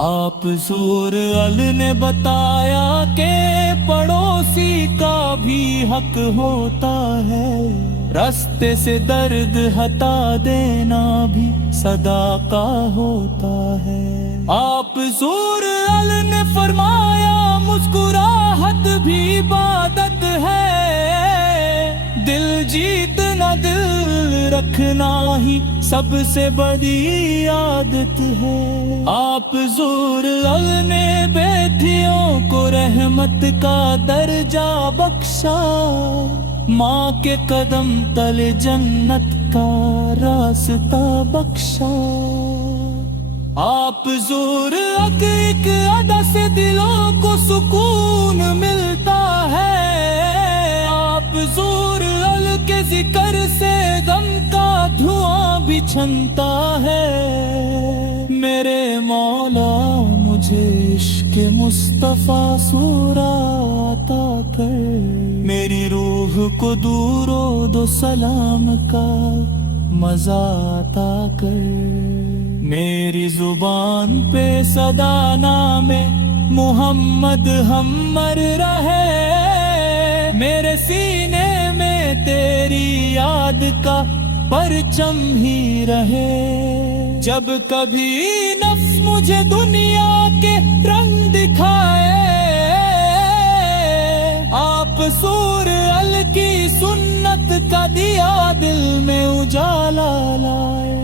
آپ زور ال نے بتایا کہ پڑوسی کا بھی حق ہوتا ہے، راستے سے درد ہٹا دینا بھی صدقہ ہوتا ہے۔ آپ زور ال نے فرمایا مسکراہٹ بھی عبادت ہے، دل جیتنا دل رکھنا ہی سب سے بڑی عادت ہے۔ آپ زور ال نے بیٹھیوں کو رحمت کا درجہ بخشا، ماں کے قدم تلے جنت کا راستہ بخشا۔ آپ زور ال ایک ادا سے دلوں کو سکون ملتا ہے، آپ زور ال کے ذکر سے غم کا دھواں بھی چھنتا ہے۔ میرے مولا مجھے عشق مصطفیٰ سورہ عطا کر، میری روح کو درود و سلام کا مزہ عطا کر، میری زبان پہ صدا نام محمد ہمر رہے، میرے سینے میں تیری یاد کا پرچم ہی رہے۔ جب کبھی نفس مجھے دنیا کے رنگ دکھائے، آپ سور ال کی سنت کا دیا دل میں اجالا لائے۔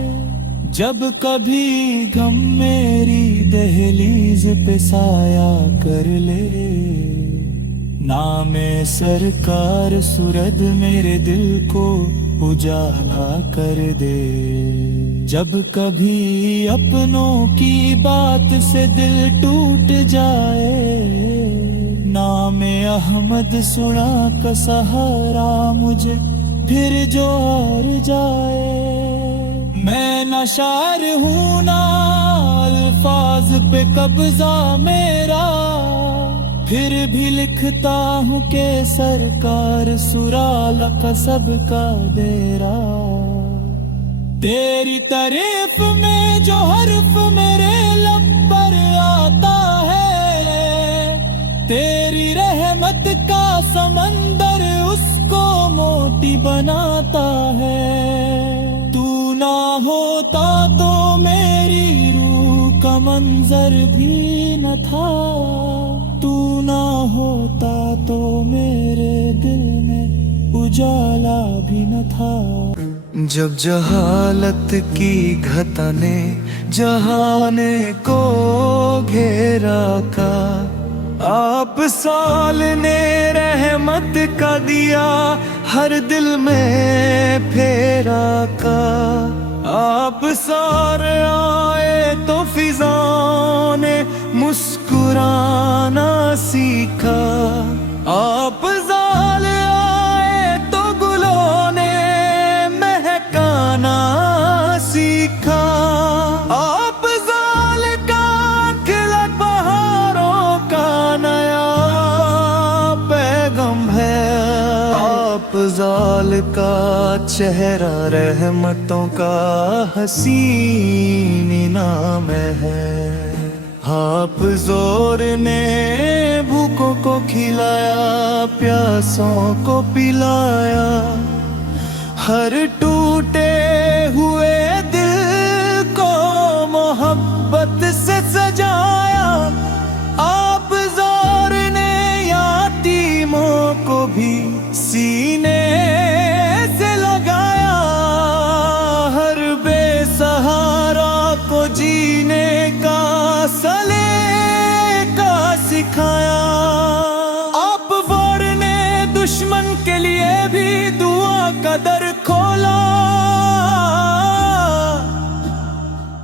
جب کبھی غم میری دہلیز پہ سایہ کر لے، نام سرکار سرد میرے دل کو اجالا کر دے۔ جب کبھی اپنوں کی بات سے دل ٹوٹ جائے، نام احمد سنا کا سہارا مجھے پھر جو ہار جائے۔ میں نہ شاعر ہوں نہ الفاظ پہ قبضہ میرا، پھر بھی لکھتا ہوں کہ سرکار سرال کا سب کا ڈیرا۔ تیری تعریف میں جو حرف میرے لب پر آتا ہے، تیری رحمت کا سمندر اس کو موتی بناتا ہے۔ تو نہ ہوتا تو میری روح کا منظر بھی نہ تھا، تو نہ ہوتا تو میرے دل میں اجالا بھی نہ تھا۔ جب جہالت کی گھتا نے جہانے کو گھیرا کا، آپ سال نے رحمت کا دیا ہر دل میں پھیرا کا۔ آپ سارے آئے تو فضاؤں نے مسکرانا سیکھا، آپ زال آئے تو گلوں نے مہکانا سیکھا۔ آپ زال کا کھلا بہاروں کا نیا پیغام ہے، آپ زال کا چہرہ رحمتوں کا حسین نام ہے۔ آپ زور نے بھوکوں کو کھلایا، پیاسوں کو پلایا، ہر ٹوٹے ہوئے دل کو محبت سے سجایا۔ آپ زور نے یتیموں کو بھی سینے سے لگایا، ہر بے سہارا کو جینے کا سلیقہ سکھایا۔ آپ وار نے دشمن کے لیے بھی دعا کا در کھولا،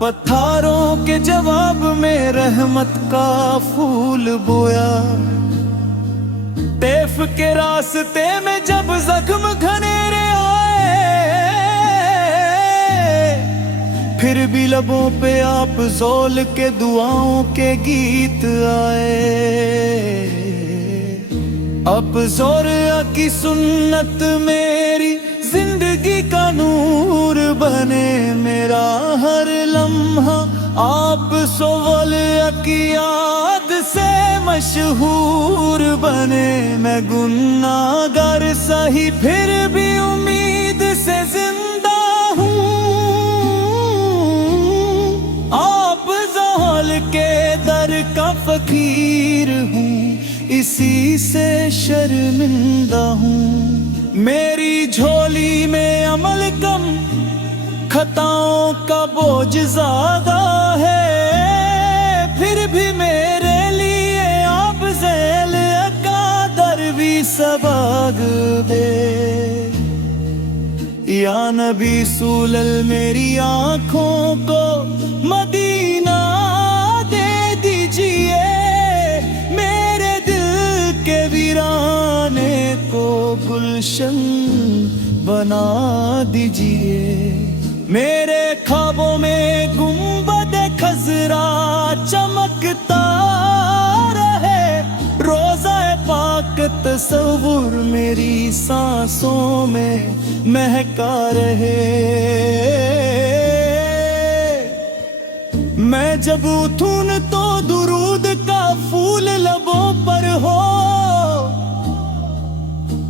پتھروں کے جواب میں رحمت کا پھول بویا۔ طیف کے راستے میں جب زخم گھنیرے آئے، پھر بھی لبوں پہ آپ زول کے دعاؤں کے گیت آئے۔ اب زور کی سنت میری زندگی کا نور بنے، میرا ہر لمحہ آپ سول کی یاد سے مشہور بنے، میں گناہگار سہی پھر بھی امید سے زندہ ہوں، آپ زوال کے در کا فقیر ہوں، اسی سے شرمندہ ہوں، میری جھولی میں عمل کم، خطاؤں کا بوجھ زیادہ ہے، پھر بھی میرے لیے آپ ذیل اقادر بھی سبق دے، یا نبی سولل میری آنکھوں کو مدینہ دے دیجئے، میرے دل کے ویرانے کو گلشن بنا دیجئے، میرے خوابوں میں گنبد خضرا چمکتا رہے، روضہ پاک تصور میری سانسوں میں مہکا رہے، میں جب اٹھوں تو درود کا پھول لبوں پر ہو،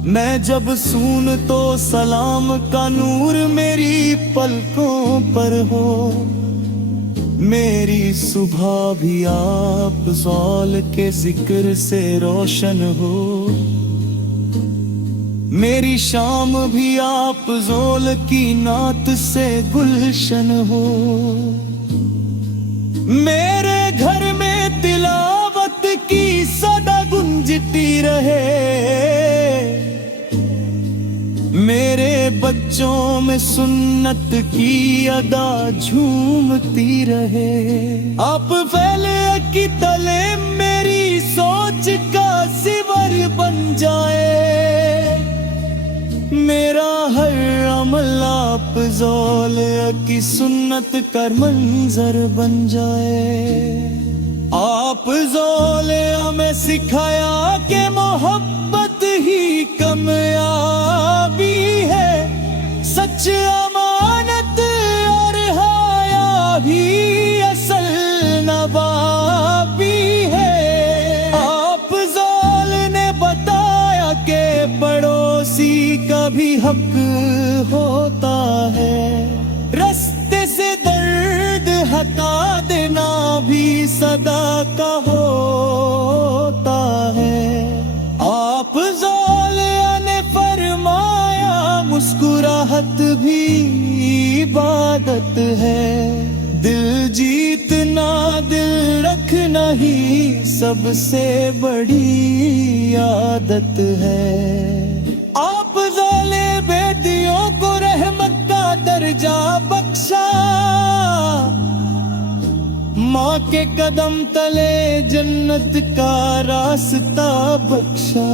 میں جب سون تو سلام کا نور میری پلکوں پر ہو، میری صبح بھی آپ ذال کے ذکر سے روشن ہو، میری شام بھی آپ ذال کی نعت سے گلشن ہو، میرے گھر میں تلاوت کی صدا گونجتی رہے، میرے بچوں میں سنت کی ادا جھومتی رہے، آپ پھیلے کی تلے میری سوچ کا زیور بن جائے، میرا ہر عمل آپ ذال کی سنت کا منظر بن جائے، آپ ذال ہمیں سکھایا کہ محبت ہی کامیابی ہے، سچ امانت اور حیا بھی اصل نوابی ہے، آپ ذال نے بتایا کہ پڑوسی کا بھی حق ہوتا ہے، رستے سے درد ہٹا دینا بھی صدقہ ہوتا ہے، آپ ذال نے فرمایا مسکراہٹ بھی عبادت ہے، دل جیتنا دل رکھنا ہی سب سے بڑی عادت ہے، آپ ذال بیٹیوں کو رحمت کا درجہ بخشا، ماں کے قدم تلے جنت کا راستہ بخشا،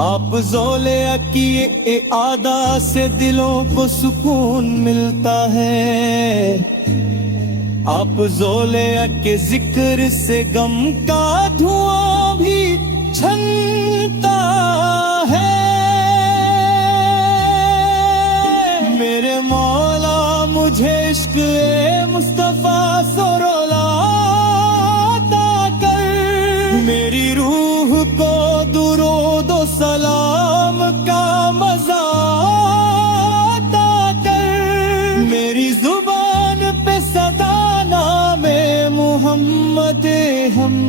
آپ ذال کی ادا سے دلوں کو سکون ملتا ہے، آپ ذال کے ذکر سے غم کا دھواں بھی چھنتا ہے، میرے مولا مجھے عشق مصطفیٰ سرولا عطا کر، میری روح کو درود و سلام کا مزہ عطا کر، میری زبان پہ صدا نام محمد ہم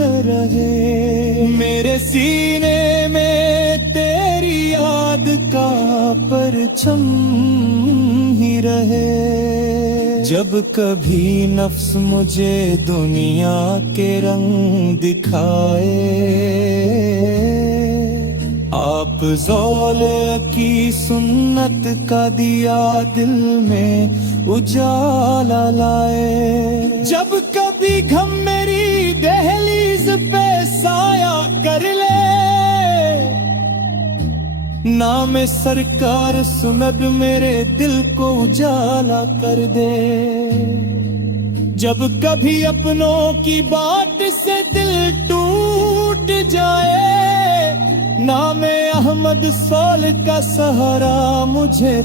رہے، میرے سینے میں تیری یاد کا پرچم ہی رہے، جب کبھی نفس مجھے دنیا کے رنگ دکھائے، آپ ذال کی سنت کا دیا دل میں اجالا لائے، جب کبھی غم میری دہلیز پہ سایہ کر لے، نام سرکار سمد میرے دل کو اجالا کر دے، جب کبھی اپنوں کی بات سے دل ٹوٹ جائے، نام احمد سول کا سہارا مجھے